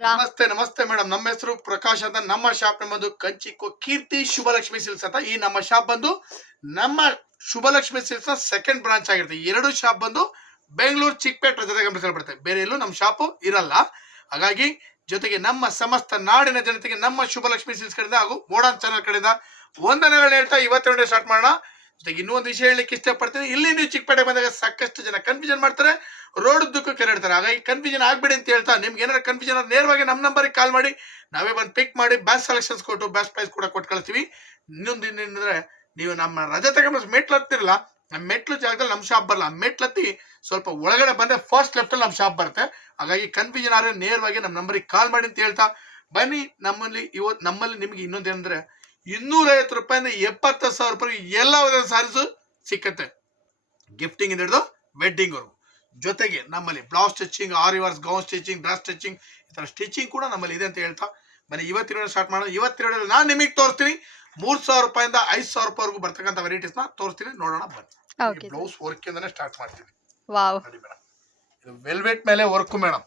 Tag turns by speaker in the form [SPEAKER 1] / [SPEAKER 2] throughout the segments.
[SPEAKER 1] ನಮಸ್ತೆ ನಮಸ್ತೆ ಮೇಡಮ್. ನಮ್ಮ ಹೆಸರು ಪ್ರಕಾಶ್ ಅಂತ. ನಮ್ಮ ಶಾಪ್ ಬಂದು ಕಂಚಿಕೋ ಕೀರ್ತಿ ಶುಭಲಕ್ಷ್ಮಿ ಸಿಲ್ಸ್ ಅಂತ. ಈ ನಮ್ಮ ಶಾಪ್ ಬಂದು ನಮ್ಮ ಶುಭಲಕ್ಷ್ಮಿ ಸಿಲ್ಸ್ ಸೆಕೆಂಡ್ ಬ್ರಾಂಚ್ ಆಗಿರುತ್ತೆ. ಎರಡು ಶಾಪ್ ಬಂದು ಬೆಂಗಳೂರು ಚಿಕ್ಕಪೇಟೆ ಜೊತೆ ಬರುತ್ತೆ ಬೇರೆ ಎಲ್ಲೂ ನಮ್ಮ ಶಾಪು ಇರಲ್ಲ. ಹಾಗಾಗಿ ಜೊತೆಗೆ ನಮ್ಮ ಸಮಸ್ತ ನಾಡಿನ ಜನತೆಗೆ ನಮ್ಮ ಶುಭಲಕ್ಷ್ಮಿ ಸಿಲ್ಸ್ ಕಡೆಯಿಂದ ಹಾಗೂ ಮೋಡನ್ ಚಾನಲ್ ಕಡೆಯಿಂದ ಒಂದನೇ ಹೇಳ್ತಾ ಇವತ್ತಿನ ಸ್ಟಾರ್ಟ್ ಮಾಡೋಣ. ಜೊತೆಗೆ ಇನ್ನೂ ಒಂದು ವಿಷಯ ಹೇಳಲಿಕ್ಕೆ ಇಷ್ಟಪಡ್ತೀನಿ. ಇಲ್ಲಿ ನೀವು ಚಿಕ್ಕಪೇಟೆ ಬಂದಾಗ ಸಾಕಷ್ಟು ಜನ ಕನ್ಫ್ಯೂಷನ್ ಮಾಡ್ತಾರೆ. ರೋಡ್ ದುಃಖ ಕೆರೆಡ್ತಾರೆ. ಹಾಗಾಗಿ ಕನ್ಫ್ಯೂಷನ್ ಆಗ್ಬೇಡಿ ಅಂತ ಹೇಳ್ತಾ ನಿಮ್ಗೆ ಏನಾರ ಕನ್ಫ್ಯೂಷನ್ ನೇರವಾಗಿ ನಮ್ಮ ನಂಬರಿಗೆ ಕಾಲ್ ಮಾಡಿ. ನಾವೇ ಬಂದು ಪಿಕ್ ಮಾಡಿ ಬೆಸ್ಟ್ ಸೆಲೆಕ್ಷನ್ಸ್ ಕೊಟ್ಟು ಬೆಸ್ಟ್ ಪ್ರೈಸ್ ಕೂಡ ಕೊಟ್ಟು ಕಳಿಸ್ತೀವಿ. ಇನ್ನೊಂದು ಇನ್ನೇನಂದ್ರೆ ನೀವು ನಮ್ಮ ರಜೆ ತಗೊಂಡು ಮೆಟ್ಲು ಹತ್ತಿರಲ್ಲ ನಮ್ಮ ಮೆಟ್ಲು ಜಾಗದಲ್ಲಿ ನಮ್ಮ ಶಾಪ್ ಬರಲ್ಲ. ಮೆಟ್ಲು ಹತ್ತಿ ಸ್ವಲ್ಪ ಒಳಗಡೆ ಬಂದ್ರೆ ಫಸ್ಟ್ ಲೆಫ್ಟಲ್ಲಿ ನಮ್ಮ ಶಾಪ್ ಬರುತ್ತೆ. ಹಾಗಾಗಿ ಕನ್ಫ್ಯೂಷನ್ ಆದರೆ ನೇರವಾಗಿ ನಮ್ಮ ನಂಬರಿಗೆ ಕಾಲ್ ಮಾಡಿ ಅಂತ ಹೇಳ್ತಾ ಬನ್ನಿ ನಮ್ಮಲ್ಲಿ ಇವತ್ತು ನಮ್ಮಲ್ಲಿ ನಿಮ್ಗೆ ಇನ್ನೊಂದು ಏನಂದ್ರೆ ಇನ್ನೂರೈವತ್ತು ರೂಪಾಯಿಂದ ಎಪ್ಪತ್ತು ಸಾವಿರ ರೂಪಾಯಿ ಎಲ್ಲ ಸಾರೀಸು ಸಿಕ್ಕತ್ತೆ. ಗಿಫ್ಟಿಂಗ್ ಇಂದ ಹಿಡಿದು ವೆಡ್ಡಿಂಗ್ವರೆಗೂ ಜೊತೆಗೆ ನಮ್ಮಲ್ಲಿ ಬ್ಲೌಸ್ ಸ್ಟಿಚಿಂಗ್ ಆರ್ ಇವರ್ಸ್ ಗೌನ್ ಸ್ಟಿಚಿಂಗ್ ಡ್ರೆಸ್ ಸ್ಟಿಚಿಂಗ್ ಈ ಥರ ಸ್ಟಿಚಿಂಗ್ ಕೂಡ ನಮ್ಮಲ್ಲಿ ಇದೆ ಅಂತ ಹೇಳ್ತಾ. ಬನ್ನಿ ಇವತ್ತಿನ ಸ್ಟಾರ್ಟ್ ಮಾಡೋಣ. ಇವತ್ತಿನ ನಾನು ನಿಮಗೆ ತೋರಿಸ್ತೀನಿ. ಮೂರು ಸಾವಿರ ರೂಪಾಯಿಂದ ಐದು ಸಾವಿರ ರೂಪಾಯಿವರೆಗೂ ಬರ್ತಕ್ಕಂಥ ವೆರೈಟೀಸ್ನ ತೋರಿಸ್ತೀನಿ. ನೋಡೋಣ ಬನ್ನಿ. ಬ್ಲೌಸ್ ವರ್ಕಿಂದನೇ ಸ್ಟಾರ್ಟ್ ಮಾಡ್ತೀನಿ. ಇದು ವೆಲ್ವೆಟ್ ಮೇಲೆ ವರ್ಕು ಮೇಡಮ್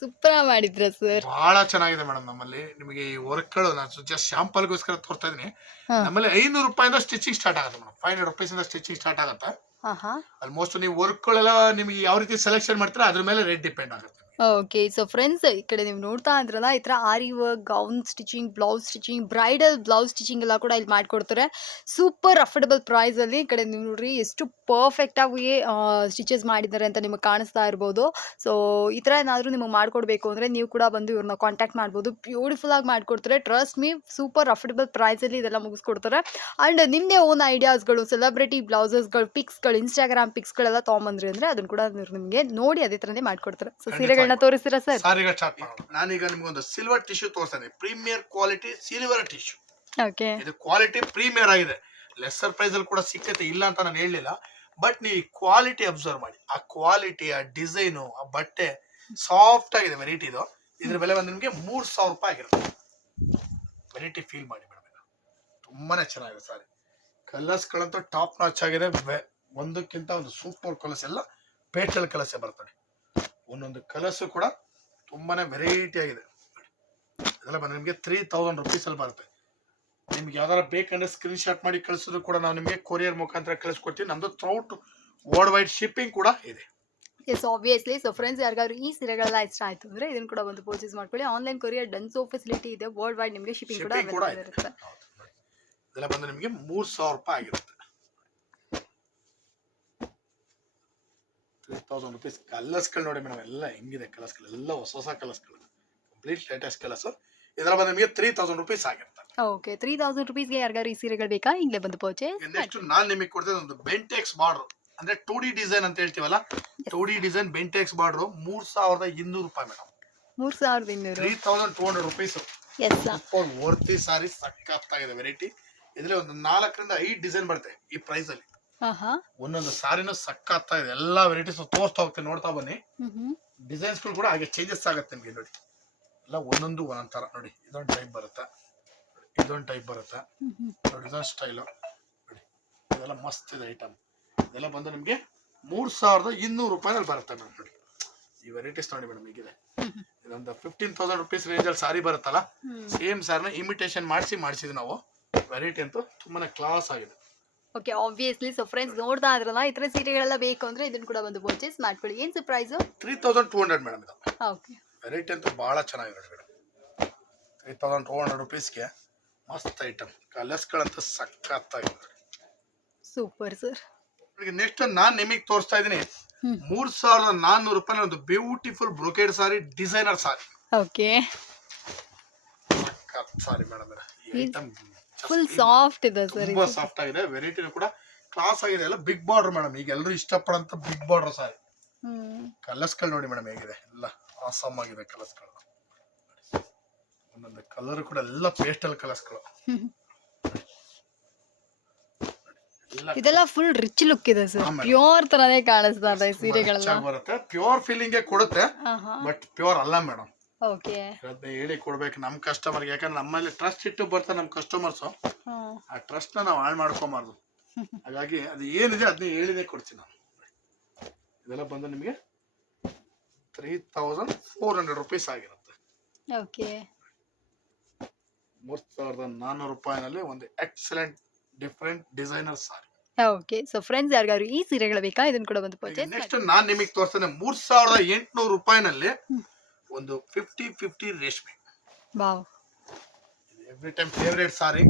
[SPEAKER 2] ಸೂಪರ್ ಮಾಡಿದ್ರ ಸರ್.
[SPEAKER 1] ಬಹಳ ಚೆನ್ನಾಗಿದೆ ಮೇಡಮ್ ನಮ್ಮಲ್ಲಿ. ನಿಮಗೆ ಈ ವರ್ಕ್ಗಳು ನಾನು ಜಸ್ಟ್ ಶಾಂಪಲ್ಗೋಸ್ಕರ ತೋರ್ತಾ ಇದೀನಿ
[SPEAKER 2] ಹಾ.
[SPEAKER 1] ನಮ್ಮಲ್ಲಿ ಐನೂರು ರೂಪಾಯಿಂದ ಸ್ಟಿಚಿಂಗ್ ಸ್ಟಾರ್ಟ್ ಆಗುತ್ತೆ ಮೇಡಮ್. ಫೈವ್ ಹಂಡ್ರೆಡ್ ರುಪೀಸ್ ಇಂದ ಸ್ಟಿಚಿಂಗ್ ಸ್ಟಾರ್ಟ್ ಆಗುತ್ತೆ.
[SPEAKER 2] ಹಾ ಹಾ
[SPEAKER 1] ಆಲ್ಮೋಸ್ಟ್ ನೀವು ವರ್ಕ್ಗಳೆಲ್ಲ ನಿಮಗೆ ಯಾವ ರೀತಿ ಸೆಲೆಕ್ಷನ್ ಮಾಡ್ತೀರಾ ಅದ್ರ ಮೇಲೆ ರೇಟ್ ಡಿಪೆಂಡ್ ಆಗುತ್ತೆ.
[SPEAKER 2] ಓಕೆ ಸೊ ಫ್ರೆಂಡ್ಸ್ ಈ ಕಡೆ ನೀವು ನೋಡ್ತಾ ಇದ್ರಲ್ಲ ಈ ಥರ aari work gown stitching blouse stitching bridal blouse stitching ಎಲ್ಲ ಕೂಡ ಇಲ್ಲಿ ಮಾಡಿಕೊಡ್ತಾರೆ. ಸೂಪರ್ ಅಫೋರ್ಡಬಲ್ ಪ್ರೈಸಲ್ಲಿ ಈ ಕಡೆ ನೀವು ನೋಡ್ರಿ ಎಷ್ಟು ಪರ್ಫೆಕ್ಟಾಗಿ ಸ್ಟಿಚಸ್ ಮಾಡಿದ್ದಾರೆ ಅಂತ ನಿಮಗೆ ಕಾಣಿಸ್ತಾ ಇರ್ಬೋದು. ಸೊ ಈ ಥರ ಏನಾದರೂ ನಿಮಗೆ ಮಾಡಿಕೊಡ್ಬೇಕು ಅಂದರೆ ನೀವು ಕೂಡ ಬಂದು ಇವ್ರನ್ನ ಕಾಂಟ್ಯಾಕ್ಟ್ ಮಾಡ್ಬೋದು. ಬ್ಯೂಟಿಫುಲ್ ಆಗಿ ಮಾಡ್ಕೊಡ್ತಾರೆ. ಟ್ರಸ್ಟ್ ಮೀ ಸೂಪರ್ ಅಫೋರ್ಡಬಲ್ ಪ್ರೈಸಲ್ಲಿ ಇದೆಲ್ಲ ಮುಗಿಸ್ಕೊಡ್ತಾರೆ. ಆ್ಯಂಡ್ ನಿಮ್ಮದೇ ಓನ್ ಐಡಿಯಾಸ್ಗಳು ಸೆಲೆಬ್ರಿಟಿ ಬ್ಲೌಸಸ್ಗಳು ಪಿಕ್ಸ್ಗಳು ಇನ್ಸ್ಟಾಗ್ರಾಮ್ ಪಿಕ್ಸ್ಗಳೆಲ್ಲ ತೊಗೊಂಬಂದ್ರಿ ಅಂದರೆ ಅದನ್ನು ಕೂಡ ನಿಮಗೆ ನೋಡಿ ಅದೇ ಥರನೇ ಮಾಡಿಕೊಡ್ತಾರೆ. ಸೊ ಸೀರೆಗಳನ್ನ ತೋರಿಸ್ತೀರಾ ಸರ್?
[SPEAKER 1] ಸಾರಿಗೆ ಸ್ಟಾರ್ಟ್ ಮಾಡೋಣ ನಾನೀಗ ನಿಮ್ಗೊಂದು ಸಿಲ್ವರ್ ಟಿಶ್ಯೂ ತೋರಿಸ್ತೇನೆ. Premier quality silver tissue
[SPEAKER 2] okay
[SPEAKER 1] ಇದು ಕ್ವಾಲಿಟಿ ಪ್ರೀಮಿಯರ್ ಆಗಿದೆ. ಲೆಸ್ಸರ್ ಪ್ರೈಸ್ ಅಲ್ಲಿ ಕೂಡ ಸಿಕ್ಕತ್ತೆ ಇಲ್ಲ ಅಂತ ನಾನು ಹೇಳಲಿಲ್ಲ. ಬಟ್ ನೀವು ಕ್ವಾಲಿಟಿ ಅಬ್ಸರ್ವ್ ಮಾಡಿ. ಆ ಕ್ವಾಲಿಟಿ ಆ ಡಿಸೈನು ಆ ಬಟ್ಟೆ ಸಾಫ್ಟ್ ಆಗಿದೆ ವೆರೈಟಿ ಇದು. ಇದ್ರ ಬೆಲೆ ಬಂದು ನಿಮಗೆ ಮೂರ್ ಸಾವಿರ ರೂಪಾಯಿ ಆಗಿರುತ್ತೆ. ವೆರೈಟಿ ಫೀಲ್ ಮಾಡಿ ಮೇಡಮ್ ಇದು. ತುಂಬಾನೇ ಚೆನ್ನಾಗಿದೆ ಸಾರಿ. ಕಲರ್ಸ್ಗಳಂತೂ ಟಾಪ್ ನಾಚ್ ಆಗಿದೆ. ಒಂದಕ್ಕಿಂತ ಒಂದು ಸೂಪರ್ ಕಲರ್ಸ್ ಎಲ್ಲ ಪೇಟಲ್ ಕಲರ್ಸ್ ಬರ್ತದೆ. ಒಂದೊಂದು ಕಲಸು ಕೂಡ ತುಂಬಾನೇ ವೆರೈಟಿ ಆಗಿದೆ. ಇದೆಲ್ಲ ಬಂದ್ರೆ ನಿಮಗೆ ತ್ರೀ ತೌಸಂಡ್ ರುಪೀಸ್ ಅಲ್ಲಿ ಬರುತ್ತೆ. ನಿಮ್ಗೆ ಯಾವ್ದಾರ ಬೇಕಂದ್ರೆ ಸ್ಕ್ರೀನ್ ಶಾಟ್ ಮಾಡಿ ಕಳಿಸಿದ್ರು ಕೂಡ ನಾವು ನಿಮಗೆ ಕೊರಿಯರ್ ಮುಖಾಂತರ ಕಳಿಸ್ಕೊಡ್ತೀವಿ. ನಮ್ದು ಥ್ರೌಟ್ ವರ್ಲ್ಡ್ ವೈಡ್ ಶಿಪ್ಪಿಂಗ್ ಕೂಡ ಇದೆ.
[SPEAKER 2] ಎಸ್ ಆಬ್ವಿಯಸ್ಲಿ ಸೊ ಫ್ರೆಂಡ್ಸ್ ಯಾರಿಗಾದ್ರು ಈ ಸೀರೆಗಳೆಲ್ಲ ಇಷ್ಟ ಆಯ್ತು ಅಂದರೆ ಇದನ್ನು ಕೂಡ ಒಂದು ಪರ್ಚೇಸ್ ಮಾಡ್ಕೊಳ್ಳಿ. ಆನ್ಲೈನ್ ಕೊರಿಯರ್ ಡನ್ಸೋ ಫೆಸಿಲಿಟಿ ಇದೆ. ವರ್ಲ್ಡ್ ವೈಡ್ ನಿಮಗೆ ಶಿಪ್ಪಿಂಗ್ ಕೂಡ ಅವೈಲೇಬಲ್ ಇರುತ್ತೆ.
[SPEAKER 1] ಇದೆಲ್ಲ ಬಂದು ನಿಮಗೆ ಮೂರು ಸಾವಿರ ರೂಪಾಯಿ ಆಗಿರುತ್ತೆ. ತ್ರೀ ತೌಸಂಡ್ ರುಪೀಸ್ ಕಲರ್ಸ್ಗಳು ನೋಡಿ ಮೇಡಮ್ ಎಲ್ಲ ಹೆಂಗಿದೆ ಕಲರ್ಸ್ಗಳು ಎಲ್ಲ ಹೊಸ ಹೊಸ ಕಲರ್ಸ್ಗಳು. ಕಂಪ್ಲೀಟ್ ಲೇಟೆಸ್ಟ್ ಕಲರ್ಸ್ ಇದರ ಬಂದ ನಿಮಗೆ ತ್ರೀ ತೌಸಂಡ್ ರುಪೀಸ್ ಆಗಿರುತ್ತೆ
[SPEAKER 2] ಓಕೆ ತ್ರೀ ತೌಸಂಡ್ ರುಪೀಸ್ಗೆ ಯಾರಿಗಾದ್ರು ಈ ಸೀರೆಗಳು ಬೇಕಾ? ಇಂಗ್ಲೇ ಬಂದು ಪರ್ಚೇಸ್
[SPEAKER 1] ನೆಕ್ಸ್ಟ್ ನಾನು ನಿಮಗೆ ಕೊಡ್ತೇನೆ ಒಂದು ಬೆಂಟೆಕ್ಸ್ ಬಾರ್ಡರ್ ಅಂದ್ರೆ ಟು ಡಿ ಡಿಸೈನ್ ಅಂತ ಹೇಳ್ತೀವಲ್ಲ? Two D design Bentex border ಮೂರ್ ಸಾವಿರದ ಇನ್ನೂರು ರೂಪಾಯಿ ಮೇಡಮ್
[SPEAKER 2] ಮೂರು ಸಾವಿರದ ಇನ್ನೂರು.
[SPEAKER 1] Three thousand two hundred rupees
[SPEAKER 2] yes
[SPEAKER 1] worthy sari ಸಖತ್ತಾಗಿದೆ ವೆರೈಟಿ ಇದರಲ್ಲಿ ಒಂದು ನಾಲ್ಕರಿಂದ ಐದು ಡಿಸೈನ್ ಬರುತ್ತೆ ಈ ಪ್ರೈಸ್ ಅಲ್ಲಿ.
[SPEAKER 2] ಹಾಂ ಹಾಂ
[SPEAKER 1] ಒಂದೊಂದು ಸಾರಿನೂ ಸಕ್ಕತ್ತ ಇದೆ ಎಲ್ಲಾ ವೆರೈಟೀಸ್ ತೋರಿಸ್ತಾ ಹೋಗ್ತೀನಿ ನೋಡ್ತಾ ಬನ್ನಿ. ಡಿಸೈನ್ಸ್ಗಳು ಕೂಡ ಹಾಗೆ ಚೇಂಜಸ್ ಆಗುತ್ತೆ ನಿಮಗೆ ನೋಡಿ. ಎಲ್ಲ ಒಂದೊಂದು ಒಂದೊಂದ್ ತರ ನೋಡಿ. ಇದೊಂದು ಟೈಪ್ ಬರುತ್ತೆ. ಇದೊಂದು ಟೈಪ್ ಬರುತ್ತೆ. ನೋಡಿ ಇದೊಂದು ಸ್ಟೈಲು ನೋಡಿ ಇದೆಲ್ಲ ಮಸ್ತ್ ಇದೆ ಐಟಮ್ ಇದೆಲ್ಲ ಬಂದು ನಿಮಗೆ ಮೂರ್ ಸಾವಿರದ ಇನ್ನೂರು ರೂಪಾಯಿನಲ್ಲಿ ಬರುತ್ತೆ ಮೇಡಮ್ ನೋಡಿ. ಈ ವೆರೈಟೀಸ್ ನೋಡಿ ಮೇಡಮ್ ಈಗಿದೆ ಇದೊಂದು ಫಿಫ್ಟೀನ್ ತೌಸಂಡ್ ರುಪೀಸ್ ರೇಂಜಲ್ಲಿ ಸಾರಿ ಬರುತ್ತಲ್ಲ ಸೇಮ್ ಸಾರಿನ ಇಮಿಟೇಷನ್ ಮಾಡಿಸಿ ಮಾಡಿಸಿದ್ವಿ ನಾವು. ವೆರೈಟಿ ಅಂತೂ ತುಂಬಾನೇ ಕ್ಲಾಸ್ ಆಗಿದೆ.
[SPEAKER 2] ಓಕೆ ಆಬ್ವಿಯಸ್ಲಿ ಸೊ ಫ್ರೆಂಡ್ಸ್ ನೋಡ್ತಾ ಇದ್ರಲ್ಲ ಇತರ ಥರ ಸೀರೆಗಳೆಲ್ಲ ಬೇಕು ಅಂದರೆ ಇದನ್ನ ಕೂಡ ಬಂದು ಪರ್ಚೇಸ್ ಮಾಡ್ಕೊಳ್ಳಿ. ಏನು sir price
[SPEAKER 1] three thousand two hundred madam ಇದು.
[SPEAKER 2] ಓಕೆ
[SPEAKER 1] ವೆರೈಟಿ ಅಂತೂ ಭಾಳ ಚೆನ್ನಾಗಿದೆ madam three thousand two hundred ರುಪೀಸ್ಗೆ ಮಸ್ತ್ ಐಟಮ್ ಕಲರ್ಸ್ಗಳಂತೂ ಸಖತ್ತಾಗಿದೆ
[SPEAKER 2] ಸೂಪರ್ ಸರ್
[SPEAKER 1] ನೆಕ್ಸ್ಟ್ ನಾನು ನಿಮಗೆ ತೋರಿಸ್ತಾ ಇದ್ದೀನಿ. ಮೂರು ಸಾವಿರದ ನಾನ್ನೂರು ರೂಪಾಯಿ ಒಂದು beautiful brocade sari designer sari
[SPEAKER 2] okay
[SPEAKER 1] sari madam item
[SPEAKER 2] full soft ಇದೆ ಸರ್
[SPEAKER 1] ತುಂಬಾ ಸಾಫ್ಟ್ ಆಗಿದೆ. ವೆರೈಟಿ ಕೂಡ ಕ್ಲಾಸ್ ಆಗಿದೆ. ಎಲ್ಲ ಬಿಗ್ ಬಾರ್ಡರ್ ಮೇಡಮ್ ಈಗ ಎಲ್ಲರೂ ಇಷ್ಟಪಡೋಂಥ ಬಿಗ್ ಬಾರ್ಡರ್ ಸಾರಿ.
[SPEAKER 2] ಹ್ಮ್.
[SPEAKER 1] ಕಲರ್ಸ್ಗಳು ನೋಡಿ ಮೇಡಮ್ ಹೇಗಿದೆ. ಎಲ್ಲ ಆಸಮ್ ಆಗಿದೆ ಕಲರ್ಸ್ಗಳು. ಒಂದೊಂದು ಕಲರ್ ಕೂಡ ಎಲ್ಲ ಪೇಸ್ಟಲ್ ಕಲರ್ಸ್ಗಳು.
[SPEAKER 2] ಇದೆಲ್ಲ ಫುಲ್ ರಿಚ್ ಲುಕ್ ಇದೆ ಸರ್. ಪ್ಯೂರ್ ತರನೇ ಕಾಣಿಸ್ತಾ ಇದೆ ಸೀರೆಗಳೆಲ್ಲ.
[SPEAKER 1] ಬರುತ್ತೆ. ಪ್ಯೂರ್ ಫೀಲಿಂಗ್ ಕೊಡುತ್ತೆ. ಬಟ್ ಪ್ಯೂರ್ ಅಲ್ಲ ಮೇಡಮ್
[SPEAKER 2] ಓಕೆ
[SPEAKER 1] ಅದನ್ನ ಹೇಳಿ ಕೊಡ್ಬೇಕು ನಮ್ಮ ಕಸ್ಟಮರ್ಗೆ ಯಾಕಂದ್ರೆ ನಮ್ಮಲ್ಲಿ ಟ್ರಸ್ಟ್ ಇಟ್ಟು ಬರ್ತಾರೆ ನಮ್ಮ ಕಸ್ಟಮರ್ಸ್ ಆ ಟ್ರಸ್ಟ್ನ ನಾವು ಹಾಳು ಮಾಡ್ಕೊಬಾರ್ದು. ಹಾಗಾಗಿ ಅದು ಏನಿದೆ ಅದನ್ನ ಹೇಳಿದೆ ಕೊಡ್ತೀನಿ ನಾನು. ಇದೆಲ್ಲ ಬಂದು ನಿಮಗೆ three thousand four hundred rupees ಆಗಿರುತ್ತೆ.
[SPEAKER 2] ಓಕೆ
[SPEAKER 1] ಮೂರ್ ಸಾವಿರದ ನಾನ್ನೂರು ರೂಪಾಯಿನಲ್ಲಿ ಒಂದು excellent different designer sari
[SPEAKER 2] okay so friends ಯಾರಿಗಾದ್ರು ಈ ಸೀರೆಗಳು ಬೇಕಾ? ಇದನ್ನ ಕೂಡ ಬಂದು ಪರ್ಚೇಸ್
[SPEAKER 1] ನೆಕ್ಸ್ಟ್ ನಾನ್ ನಿಮಗೆ ತೋರಿಸ್ತೇನೆ. ಮೂರ್ ಸಾವಿರದ ಎಂಟುನೂರು ರೂಪಾಯಿನಲ್ಲಿ. ಒಂದು ಫಿಫ್ಟಿ ಫಿಫ್ಟಿ ರೇಷ್ಮೆ. ಎವ್ರಿ ಟೈಮ್ ಫೇವ್ರೇಟ್ ಸಾರಿ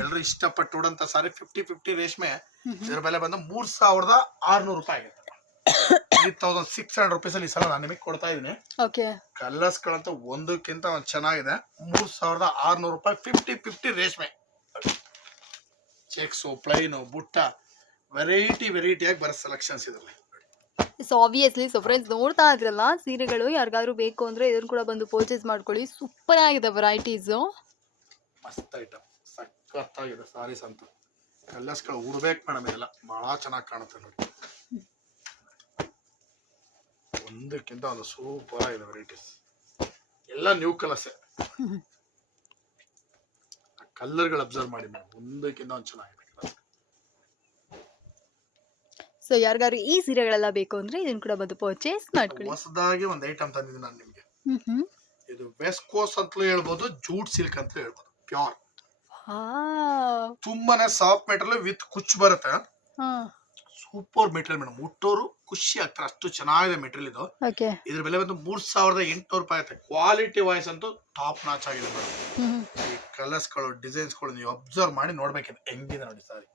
[SPEAKER 1] ಎಲ್ಲರೂ ಇಷ್ಟಪಟ್ಟು ಉಡಂತ ಸಾರಿ ಫಿಫ್ಟಿ ಫಿಫ್ಟಿ ರೇಷ್ಮೆ ಇದ್ರ ಬೆಲೆ ಬಂದು ಮೂರ್ ಸಾವಿರದ ಆರ್ನೂರು ರೂಪಾಯಿ ಆಗುತ್ತೆ three thousand six hundred rupees ಅಲ್ಲಿ ಈ ಸಲ ನಾನು ನಿಮಗೆ ಕೊಡ್ತಾ ಇದ್ದೀನಿ ಕಲರ್ಸ್ ಗಳಂತ ಒಂದಕ್ಕಿಂತ ಒಂದು ಚೆನ್ನಾಗಿದೆ. ಮೂರ್ ಸಾವಿರದ ಆರ್ನೂರು ರೂಪಾಯಿ ಫಿಫ್ಟಿ ಫಿಫ್ಟಿ ರೇಷ್ಮೆ. ಚೆಕ್ಸು ಪ್ಲೈನು ಬುಟ್ಟ ವೆರೈಟಿ ವೆರೈಟಿಯಾಗಿ ಬರೋ ಸೆಲೆಕ್ಷನ್ಸ್ ಇದರಲ್ಲಿ.
[SPEAKER 2] ಸೊ ಆಬ್ವಿಯಸ್ಲಿ ಸೊ ಫ್ರೆಂಡ್ಸ್ ನೋಡ್ತಾ ಇದ್ರಲ್ಲ ಸೀರೆಗಳು ಯಾರಿಗಾದ್ರೂ ಬೇಕು ಅಂದ್ರೆ ಇದನ್ನು ಕೂಡ ಬಂದು ಪರ್ಚೇಸ್ ಮಾಡ್ಕೊಳ್ಳಿ. ಸೂಪರ್ ಆಗಿದೆ ವೆರೈಟೀಸು
[SPEAKER 1] ಮಸ್ತ್ ಐಟಮ್ ಸಖತ್ತಾಗಿದೆ ಸಾರೀಸ್ ಅಂತ. ಕಲ್ಲಸ್ಗಳು ಉಡ್ಬೇಕು ಮೇಡಮ್ ಇದೆಲ್ಲ. ಭಾಳ ಚೆನ್ನಾಗಿ ಕಾಣುತ್ತೆ ನೋಡಿ. ಒಂದಕ್ಕಿಂತ ಒಂದು ಸೂಪರ್ ಆಗಿದೆ ವೆರೈಟೀಸ್ ಎಲ್ಲ ನ್ಯೂ ಕಲರ್ಸ್ ಕಲ್ಲರ್ಗಳು ಅಬ್ಸರ್ವ್ ಮಾಡಿ ಮೇಡಮ್. ಒಂದಕ್ಕಿಂತ ಒಂದು ಚೆನ್ನಾಗಿದೆ.
[SPEAKER 2] ಸೊ ಯಾರಿಗಾದ್ರು ಈ ಸೀರೆಗಳೆಲ್ಲ ಬೇಕು ಅಂದ್ರೆ ಇದನ್ನ ಕೂಡ ಬಂದು ಪರ್ಚೇಸ್ ಮಾಡ್ಕೊಳ್ಳಿ.
[SPEAKER 1] ಹೊಸದಾಗಿ ಒಂದು ಐಟಮ್ ತಂದಿದ್ದೀನಿ ನಾನು ನಿಮಗೆ. ಇದು ವೆಸ್ಕೋಸ್ ಅಂತಲೂ ಹೇಳ್ಬೋದು ಜೂಟ್ ಸಿಲ್ಕ್ ಅಂತ ಹೇಳ್ಬೋದು ಪ್ಯೂರ್. ತುಂಬಾನೇ ಸಾಫ್ಟ್ ಮೆಟೀರಿಯಲ್ ವಿತ್ ಕುಚ್ ಬರುತ್ತೆ. ಸೂಪರ್ ಮೆಟೀರಿಯಲ್ ಮೇಡಮ್ ಮುಟ್ಟೋರು ಖುಷಿ ಆಗ್ತಾರೆ. ಅಷ್ಟು ಚೆನ್ನಾಗಿದೆ ಮೆಟೀರಿಯಲ್ ಇದು. ಇದ್ರ ಬೆಲೆ ಬಂದು ಮೂರ್ ಸಾವಿರದ ಎಂಟುನೂರು ರೂಪಾಯಿ ಆಯ್ತು. ಕ್ವಾಲಿಟಿ ವೈಸ್ ಅಂತೂ ಟಾಪ್ ನಾಚ್ ಆಗಿದೆ ಮೇಡಮ್ ಈ ಕಲರ್ಸ್ಗಳು ಡಿಸೈನ್ಸ್ಗಳು ನೀವು ಅಬ್ಸರ್ವ್ ಮಾಡಿ ನೋಡ್ಬೇಕಿದೆ ಹೆಂಗಿದೆ ನೋಡಿ ಸಾರಿ.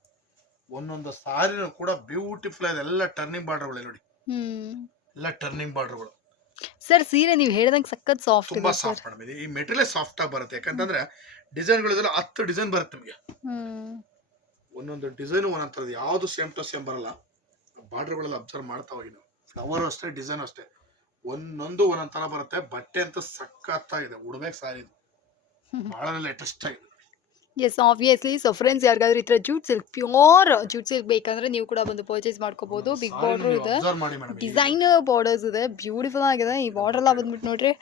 [SPEAKER 1] ಒಂದೊಂದು ಸಾರಿನೂ ಕೂಡ ಬ್ಯೂಟಿಫುಲ್ ಆಗಿದೆ ಎಲ್ಲ ಟರ್ನಿಂಗ್ ಬಾರ್ಡರ್ಗಳು ನೋಡಿ.
[SPEAKER 2] ಹ್ಮ್.
[SPEAKER 1] ಎಲ್ಲ ಟರ್ನಿಂಗ್ ಬಾರ್ಡರ್ಗಳು.
[SPEAKER 2] ಸರ್ ಸೀರೆ ನೀವು ಹೇಳಿದಂಗೆ ಸಖತ್ ಸಾಫ್ಟ್
[SPEAKER 1] ತುಂಬಾ ಸಾಫ್ಟ್ ಮೇಡಮ್. ಇದು ಈ ಮೆಟೀರಿಯಲ್ ಸಾಫ್ಟ್ ಆಗಿ ಬರುತ್ತೆ. ಯಾಕಂತಂದ್ರೆ ಡಿಸೈನ್ಗಳು ಇದೆಲ್ಲ ಹತ್ತು ಡಿಸೈನ್ ಬರುತ್ತೆ ನಿಮಗೆ.
[SPEAKER 2] ಹ್ಮ್.
[SPEAKER 1] ಒಂದೊಂದು ಡಿಸೈನ್ ಒಂದೊಂದು ಥರದ್ದು ಯಾವುದು ಸೇಮ್ ಟು ಸೇಮ್ ಬರಲ್ಲ. ಬಾರ್ಡರ್ಗಳೆಲ್ಲ ಅಬ್ಸರ್ವ್ ಮಾಡ್ತಾ ಹೋಗಿ ನೀವು. ಫ್ಲವರ್ ಅಷ್ಟೇ ಡಿಸೈನ್ ಅಷ್ಟೇ. ಒಂದೊಂದು ಒಂದೊಂದು ಥರ ಬರುತ್ತೆ. ಬಟ್ಟೆ ಅಂತೂ ಸಖತ್ತಾಗಿದೆ. ಉಡ್ಬೇಕು ಸಾರಿ ಇದು. ಬಹಳ ಲೇಟೆಸ್ಟ್ ಆಗಿದೆ.
[SPEAKER 2] ಎಸ್ ಆಬ್ವಿಯಸ್ಲಿ ಸೊ ಫ್ರೆಂಡ್ಸ್ ಯಾರಿಗಾದ್ರೂ ಈ ಥರ jute silk pure jute silk ಬೇಕಂದ್ರೆ ನೀವು ಕೂಡ ಬಂದು ಪರ್ಚೇಸ್ ಮಾಡ್ಕೋಬಹುದು ಬಿಗ್ ಬಾರ್ಡರ್ ಇದೆ. ಡಿಸೈನರ್ ಬಾರ್ಡರ್ಸ್ ಇದೆ. ಬ್ಯೂಟಿಫುಲ್ ಆಗಿದೆ. ಈ ಬಾರ್ಡರ್ ಎಲ್ಲ ಬಂದ್ಬಿಟ್ಟು ನೋಡ್ರಿ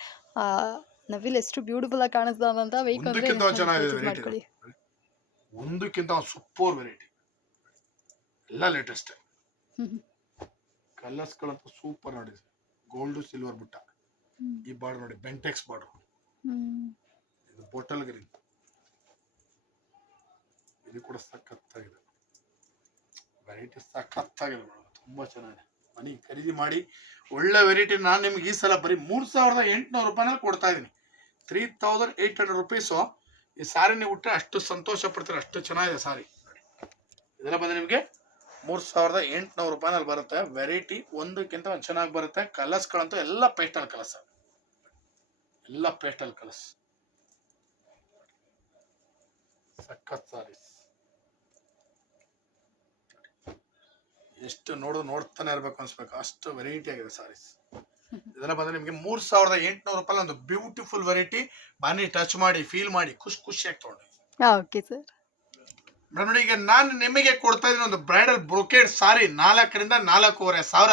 [SPEAKER 2] ನವಿಲ್ ಎಷ್ಟು ಬ್ಯೂಟಿಫುಲ್ ಆಗಿ ಕಾಣಿಸ್ತದ ಅಂತ
[SPEAKER 1] ವೆರೈಟಿ
[SPEAKER 2] ಮಾಡ್ಕೊಳ್ಳಿ.
[SPEAKER 1] ಒಂದಕ್ಕಿಂತ ಒಂದು ಸೂಪರ್ ವೆರೈಟಿ ಎಲ್ಲ ಲೇಟೆಸ್ಟ್. ಕಲರ್ಸ್ಗಳಂತೂ ಸೂಪರ್ ನೋಡಿ. ಗೋಲ್ಡ್ ಸಿಲ್ವರ್ ಬುಟ್ಟ. ಈ ಬಾರ್ಡರ್ ನೋಡಿ ಬೆಂಟೆಕ್ಸ್ ಬಾರ್ಡರ್. ಇದು ಬೋಟಲ್ ಗ್ರೀನ್ ಇದು ಕೂಡ ಸಖತ್ತಾಗಿದೆ ವೆರೈಟಿ ಸಖತ್ತಾಗಿದೆ ಮೇಡಮ್ ತುಂಬಾ ಚೆನ್ನಾಗಿದೆ. ಮನೆ ಖರೀದಿ ಮಾಡಿ, ಒಳ್ಳೆ ವೆರೈಟಿ ನಾನು ನಿಮ್ಗೆ ಈ ಸಲ ಬರೀ ಮೂರು ಸಾವಿರದ ಎಂಟುನೂರು ರೂಪಾಯಿನಲ್ಲಿ ಕೊಡ್ತಾ ಇದ್ದೀನಿ. Three thousand eight hundred rupees ಈ ಸಾರಿ ನೀವು ಉಟ್ಟರೆ ಅಷ್ಟು ಸಂತೋಷ ಪಡ್ತೀರ, ಅಷ್ಟು ಚೆನ್ನಾಗಿದೆ ಸಾರಿ ಇದೆಲ್ಲ ಬಂದರೆ ನಿಮಗೆ ಮೂರ್ ಸಾವಿರದ ಎಂಟುನೂರು ರೂಪಾಯಿನಲ್ಲಿ ಬರುತ್ತೆ. ವೆರೈಟಿ ಒಂದಕ್ಕಿಂತ ಒಂದು ಚೆನ್ನಾಗಿ ಬರುತ್ತೆ. ಕಲರ್ಸ್ಗಳಂತೂ ಎಲ್ಲ ಪೇಸ್ಟಲ್ ಕಲರ್ಸ್ ಎಲ್ಲ ಪೇಸ್ಟಲ್ ಕಲರ್ಸ್ ಸಖತ್ ಸಾರೀಸ್ ಎಷ್ಟು ನೋಡು ನೋಡ್ತಾನೆ ಇರ್ಬೇಕು ಅನ್ಸ್ಬೇಕು. ಅಷ್ಟು ವೆರೈಟಿ ಆಗಿದೆ ಸಾರೀಸ್ ಇದನ್ನ ಬಂದ್ರೆ ನಿಮಗೆ ಮೂರ್ ಸಾವಿರದ ಎಂಟುನೂರು ರೂಪಾಯಿ ಒಂದು ಬ್ಯೂಟಿಫುಲ್ ವೆರೈಟಿ ಬನ್ನಿ ಟಚ್ ಮಾಡಿ ಫೀಲ್ ಮಾಡಿ ಖುಷಿ ಖುಷಿಯಾಗಿ ತಗೊಂಡು.
[SPEAKER 2] ಓಕೆ ಸರ್
[SPEAKER 1] ಮೇಡಮ್ ನೋಡಿ ಈಗ ನಾನು ನಿಮಗೆ ಕೊಡ್ತಾ ಇದ್ದೀನಿ ಒಂದು ಬ್ರೈಡಲ್ ಬ್ರೋಕೇಡ್ ಸಾರಿ ನಾಲ್ಕರಿಂದ ನಾಲ್ಕೂವರೆ ಸಾವಿರ.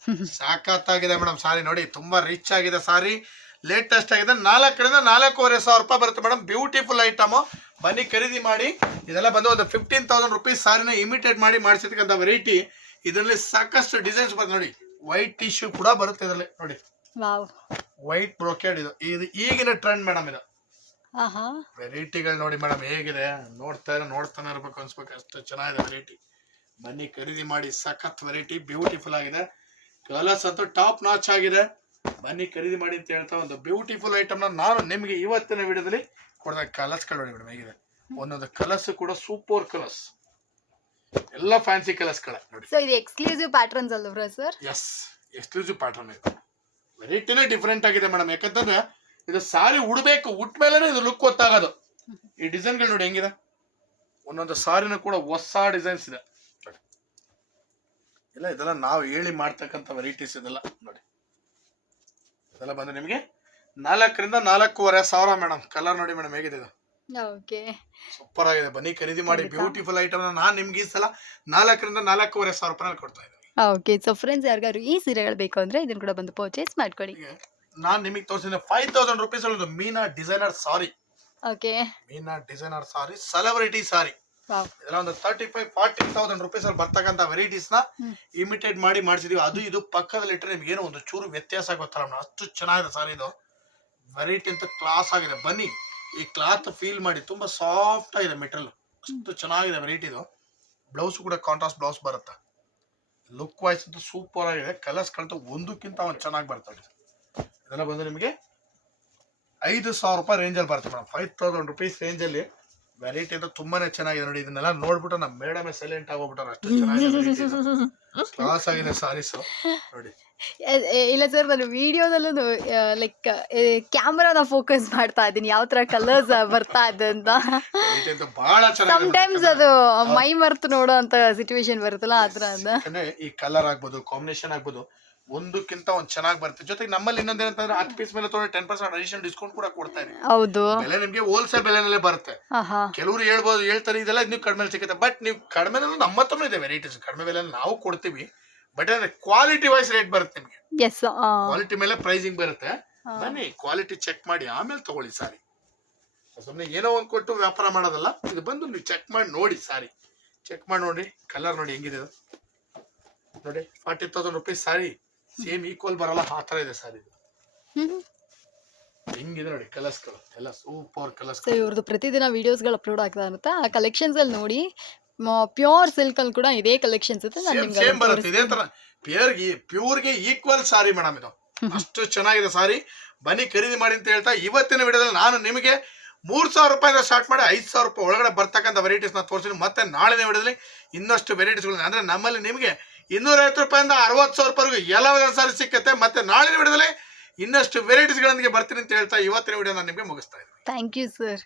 [SPEAKER 1] ಸಾಕತ್ತಾಗಿದೆ ಮೇಡಮ್ ಸಾರಿ ನೋಡಿ ತುಂಬಾ ರಿಚ್ ಆಗಿದೆ ಸಾರಿ ಲೇಟೆಸ್ಟ್ ಆಗಿದೆ ನಾಲ್ಕರಿಂದ ನಾಲ್ಕೂವರೆ ಸಾವಿರ ರೂಪಾಯಿ ಬರುತ್ತೆ ಮೇಡಮ್. ಬ್ಯೂಟಿಫುಲ್ ಐಟಮ್ ಬನ್ನಿ ಖರೀದಿ ಮಾಡಿ. ಇದೆಲ್ಲ ಬಂದು ಒಂದು ಫಿಫ್ಟೀನ್ ತೌಸಂಡ್ ರುಪೀಸ್ ಸಾರಿನ ಇಮಿಟೇಟ್ ಮಾಡಿ ಮಾಡಿಸಿರ್ತಕ್ಕಂಥ ವೆರೈಟಿ ಇದರಲ್ಲಿ ಸಾಕಷ್ಟು ಡಿಸೈನ್ಸ್ ಬರುತ್ತೆ ನೋಡಿ. ವೈಟ್ ಟಿಶ್ಯೂ ಕೂಡ ಬರುತ್ತೆ ಇದರಲ್ಲಿ ನೋಡಿ. ವೈಟ್ ಬ್ರೋಕೆಡ್ ಇದು. ಇದು ಈಗಿನ ಟ್ರೆಂಡ್ ಮೇಡಮ್ ಇದು. ವೆರೈಟಿಗಳು ನೋಡಿ ಮೇಡಮ್ ಹೇಗಿದೆ? ನೋಡ್ತಾ ಇರೋ ನೋಡ್ತಾನೆ ಇರ್ಬೇಕು ಅನ್ಸ್ಬೇಕು. ಅಷ್ಟು ಚೆನ್ನಾಗಿದೆ ವೆರೈಟಿ ಬನ್ನಿ ಖರೀದಿ ಮಾಡಿ. ಸಖತ್ ವೆರೈಟಿ ಬ್ಯೂಟಿಫುಲ್ ಆಗಿದೆ. ಕಲರ್ಸ್ ಅಂತೂ ಟಾಪ್ ನಾಚ್ ಆಗಿದೆ. ಬನ್ನಿ ಖರೀದಿ ಮಾಡಿ ಅಂತ ಹೇಳ್ತಾ ಒಂದು ಬ್ಯೂಟಿಫುಲ್ ಐಟಮ್ನ ನಾನು ನಿಮಗೆ ಇವತ್ತಿನ ವಿಡಿಯೋದಲ್ಲಿ ಕೊಡ್ದ ಕಲರ್ಸ್ಗಳು ನೋಡಿ ಮೇಡಮ್ ಹೇಗಿದೆ? ಒಂದೊಂದು ಕಲರ್ಸ್ ಕೂಡ ಸೂಪರ್ ಕಲರ್ಸ್ ಎಲ್ಲ ಫ್ಯಾನ್ಸಿ ಕಲರ್ಸ್ಗಳೇ ನೋಡಿ.
[SPEAKER 2] ಸೊ ಇದು ಎಕ್ಸ್ಕ್ಲೂಸಿವ್ ಪ್ಯಾಟ್ರನ್ಸ್ ಅಲ್ವಾ ಸರ್
[SPEAKER 1] ಎಸ್ ಎಕ್ಸ್ಕ್ಲೂಸಿವ್ ಪ್ಯಾಟರ್ನ್ ಇದು. ವೆರೈಟಿನೇ ಡಿಫ್ರೆಂಟ್ ಆಗಿದೆ ಮೇಡಮ್ ಯಾಕಂತಂದ್ರೆ ಇದು ಸಾರಿ ಉಡ್ಬೇಕು ಉಟ್ ಮೇಲೆ ಇದು ಲುಕ್ ಗೊತ್ತಾಗೋದು. ಈ ಡಿಸೈನ್ಗಳು ನೋಡಿ ಹೆಂಗಿದೆ? ಒಂದೊಂದು ಸಾರಿನೂ ಕೂಡ ಹೊಸ ಡಿಸೈನ್ಸ್ ಇದೆ. ಇಲ್ಲ ಇದೆಲ್ಲ ನಾವು ಹೇಳಿ ಮಾಡ್ತಕ್ಕಂಥ ವೆರೈಟೀಸ್ ಇದೆಲ್ಲ ನೋಡಿ. ಇದೆಲ್ಲ ಬಂದು ನಿಮಗೆ ನಾಲ್ಕರಿಂದ ನಾಲ್ಕೂವರೆ ಸಾವಿರ ಮೇಡಮ್ ಕಲರ್ ನೋಡಿ ಮೇಡಮ್ ಹೇಗಿದೆ ಇದು?
[SPEAKER 2] ಓಕೆ.
[SPEAKER 1] ಸೂಪರ್ ಆಗಿದೆ ಬನ್ನಿ ಖರೀದಿ ಮಾಡಿ.
[SPEAKER 2] ಖಂಡಿತ.
[SPEAKER 1] ಬ್ಯೂಟಿಫುಲ್ ಐಟಮ್ ನಾನು ನಿಮ್ಗೆ ಈ ಸಲ ನಾಲ್ಕರಿಂದ ನಾಲ್ಕೂವರೆ ಸಾವಿರ ರೂಪಾಯಿ ಕೊಡ್ತಾ ಇದ್ದೀನಿ.
[SPEAKER 2] ಓಕೆ ಸೊ ಫ್ರೆಂಡ್ಸ್ ಯಾರಿಗಾದ್ರು ಈ ಸೀರೆಗಳು ಬೇಕು ಅಂದ್ರೆ ಇದನ್ನ ಕೂಡ ಬಂದು ಪರ್ಚೇಸ್ ಮಾಡ್ಕೊಳ್ಳಿ.
[SPEAKER 1] ನಾನು ನಿಮಗೆ ತೋರಿಸಿದ ಫೈವ್ ತೌಸಂಡ್ ರುಪೀಸ್ ಒಂದು meena designer sari
[SPEAKER 2] okay.
[SPEAKER 1] Meena designer sari celebrity sari
[SPEAKER 2] wow.
[SPEAKER 1] ಇದೆಲ್ಲ ಒಂದು thirty five forty thousand rupees ಅಲ್ಲಿ ಬರ್ತಕ್ಕಂಥ ವೆರೈಟೀಸ್ನ
[SPEAKER 2] ಹ್ಮ್.
[SPEAKER 1] ಇಮಿಟೇಟ್ ಮಾಡಿ ಮಾಡಿಸಿದೀವಿ. ಅದು ಇದು ಪಕ್ಕದಲ್ಲಿ ಇಟ್ಟರೆ ನಿಮ್ಗೆ ಏನೋ ಒಂದು ಚೂರು ವ್ಯತ್ಯಾಸ ಗೊತ್ತಲ್ಲ ಅಷ್ಟು ಚೆನ್ನಾಗಿದೆ ಸಾರಿ ಇದು. ವೆರೈಟಿ ಅಂತ ಕ್ಲಾಸ್ ಆಗಿದೆ. ಬನ್ನಿ. ಈ ಕ್ಲಾತ್ ಫೀಲ್ ಮಾಡಿ ತುಂಬಾ ಸಾಫ್ಟ್ ಆಗಿದೆ ಮೆಟೀರಿಯಲ್ ಅಷ್ಟು ಚೆನ್ನಾಗಿದೆ ವೆರೈಟಿ ಇದು. ಬ್ಲೌಸ್ ಕೂಡ ಕಾಂಟ್ರಾಸ್ಟ್ ಬ್ಲೌಸ್ ಬರುತ್ತೆ. ಲುಕ್ ವೈಸ್ ಅಂತೂ ಸೂಪರ್ ಆಗಿದೆ. ಕಲರ್ಸ್ ಕಳ್ತು ಒಂದಕ್ಕಿಂತ ಒಂದು ಚೆನ್ನಾಗಿ ಬರ್ತದೆ ಇದೆಲ್ಲ ಬಂದು ನಿಮಗೆ ಐದು ಸಾವಿರ ರೂಪಾಯಿ ರೇಂಜಲ್ಲಿ ಬರುತ್ತೆ ಮೇಡಮ್ ಫೈವ್ ತೌಸಂಡ್ ರುಪೀಸ್ ರೇಂಜಲ್ಲಿ ವೆರೈಟಿ ಅಂತ ತುಂಬಾನೇ ಚೆನ್ನಾಗಿದೆ ನೋಡಿ ಇದನ್ನೆಲ್ಲ ನೋಡ್ಬಿಟ್ಟು ನಮ್ಮ ಮೇಡಮ್ ಸೈಲೆಂಟ್ ಆಗೋಗ್ಬಿಟ್ಟಾರೆ ಅಷ್ಟು ಚೆನ್ನಾಗಿದೆ ಕ್ಲಾಸ್ ಆಗಿದೆ ಸಾರೀಸ್ ನೋಡಿ.
[SPEAKER 2] ಇಲ್ಲ ಸರ್ ನಾನು ವಿಡಿಯೋದಲ್ಲೂ ಲೈಕ್ ಕ್ಯಾಮ್ರಾನ ಫೋಕಸ್ ಮಾಡ್ತಾ ಇದ್ದೀನಿ. ಯಾವ ತರ ಕಲರ್ಸ್ ಬರ್ತಾ ಇದೆ ಅಂತ. ಸಮಟೈಮ್ಸ್ ಅದು ಮೈ ಮರ್ತು ನೋಡೋ ಅಂತ ಸಿಚುವೇಶನ್ ಬರುತ್ತಲ್ಲ ಆ ಥರ ಅದ
[SPEAKER 1] ಈ ಕಲರ್ ಆಗ್ಬೋದು ಕಾಂಬಿನೇಷನ್ ಆಗ್ಬೋದು. ಒಂದಕ್ಕಿಂತ ಒಂದ್ ಚೆನ್ನಾಗಿ ಬರುತ್ತೆ. ಜೊತೆಗೆ ನಮ್ಮಲ್ಲಿ ಇನ್ನೊಂದೇನಂತಂದ್ರೆ ಹತ್ತು ಪೀಸ್ ಮೇಲೆ ತೊಗೊಂಡ್ರೆ ಟೆನ್ ಪರ್ಸೆಂಟ್ ಅಡಿಷನ್ ಡಿಸ್ಕೌಂಟ್ ಕೂಡ ಕೊಡ್ತಾರೆ
[SPEAKER 2] ಹೌದು.
[SPEAKER 1] ಬೆಲೆ ನಿಮ್ಗೆ ಹೋಲ್ಸೇಲ್ ಬೆಲೆನಲ್ಲೇ ಬರುತ್ತೆ.
[SPEAKER 2] ಹಾ ಹಾ
[SPEAKER 1] ಕೆಲವರು ಹೇಳ್ಬೋದು ಹೇಳ್ತಾರೆ ಇದೆಲ್ಲ ನೀವು ಕಡಿಮೆ ಸಿಗುತ್ತೆ. ಬಟ್ ನೀವು ಕಡಿಮೆ ನಮ್ಮ ಹತ್ರನೂ ಇದೆ ವೆರೈಟೀಸ್ ಕಡಿಮೆ ಬೆಲೆ ನಾವು ಕೊಡ್ತೀವಿ. ಬಟ್ ಅಂದ್ರೆ ಕ್ವಾಲಿಟಿ ವೈಸ್ ರೇಟ್ ಬರುತ್ತೆ ನಿಮ್ಗೆ.
[SPEAKER 2] ಎಸ್
[SPEAKER 1] ಕ್ವಾಲಿಟಿ ಮೇಲೆ ಪ್ರೈಸಿಂಗ್ ಬರುತ್ತೆ. ಬನ್ನಿ ಕ್ವಾಲಿಟಿ ಚೆಕ್ ಮಾಡಿ ಆಮೇಲೆ ತಗೊಳ್ಳಿ ಸಾರಿ. ಸುಮ್ಮನೆ ಏನೋ ಒಂದ್ ಕೊಟ್ಟು ವ್ಯಾಪಾರ ಮಾಡೋದಲ್ಲ ಇದು ಬಂದು ನೀವು ಚೆಕ್ ಮಾಡಿ ನೋಡಿ ಸಾರಿ. ಚೆಕ್ ಮಾಡಿ ನೋಡಿ ಕಲರ್ ನೋಡಿ ಹೆಂಗಿದೆ ಇದು ನೋಡಿ forty thousand rupees sari. Same equal ಬರಲ್ಲ ಆ ತರ ಇದೆ ಸರ್ ಇದು. ಹೆಂಗಿದೆ ನೋಡಿ ಕಲರ್ಸ್ಗಳು ಎಲ್ಲ ಸೂಪರ್ ಕಲರ್ಸ್
[SPEAKER 2] ಸೊ ಇವ್ರದ್ದು ಪ್ರತಿದಿನ ವಿಡಿಯೋಸ್ಗಳು ಅಪ್ಲೋಡ್ ಆಗ್ತಾ ಇರುತ್ತೆ ಆ ಕಲೆಕ್ಷನ್ಸ್ ಅಲ್ಲಿ ನೋಡಿ ಪ್ಯೂರ್ ಸಿಲ್ಕ್ ಅಲ್ಲಿ ಕೂಡ ಇದೇ ಕಲೆಕ್ಷನ್ಸ್ ಇರುತ್ತೆ ನಾನು ನಿಮ್ಗೆ
[SPEAKER 1] ಸೇಮ್ ಬರುತ್ತೆ. ಇದೇ. ತರ ಪ್ಯೂರ್ಗೆ ಪ್ಯೂರ್ಗೆ ಈಕ್ವಲ್ ಸಾರಿ ಮೇಡಮ್ ಇದು. ಅಷ್ಟು ಚೆನ್ನಾಗಿದೆ ಸಾರಿ ಬನ್ನಿ ಖರೀದಿ ಮಾಡಿ ಅಂತ ಹೇಳ್ತಾ ಇವತ್ತಿನ ವಿಡಿಯೋದಲ್ಲಿ ನಾನು ನಿಮಗೆ ಮೂರ್ ಸಾವಿರ ರೂಪಾಯಿಂದ ಸ್ಟಾರ್ಟ್ ಮಾಡಿ ಐದು ಸಾವಿರ ರೂಪಾಯಿ ಒಳಗಡೆ ಬರ್ತಕ್ಕಂಥ ವೆರೈಟೀಸ್ನ ತೋರಿಸ್ತೀನಿ. ಮತ್ತೆ ನಾಳಿನ ವಿಡಿಯೋದಲ್ಲಿ ಇನ್ನಷ್ಟು ವೆರೈಟೀಸ್ಗಳು ಅಂದ್ರೆ ನಮ್ಮಲ್ಲಿ ನಿಮಗೆ ಇನ್ನೂರೈವತ್ತು ರೂಪಾಯಿಂದ ಅರವತ್ತು ಸಾವಿರ ರೂಪಾಯಿವರೆಗೂ ಎಲ್ಲ ಸಾರಿ ಸಿಕ್ಕತ್ತೆ. ಮತ್ತೆ ನಾಳಿನ ವಿಡಿಯೋದಲ್ಲಿ ಇನ್ನಷ್ಟು ವೆರೈಟೀಸ್ಗಳೊಂದಿಗೆ ಬರ್ತೀನಿ ಅಂತ ಹೇಳ್ತಾ ಇವತ್ತಿನ ವಿಡಿಯೋ ನಾನು ನಿಮಗೆ ಮುಗಿಸ್ತಾ ಇದ್ದೀನಿ.
[SPEAKER 2] Thank you sir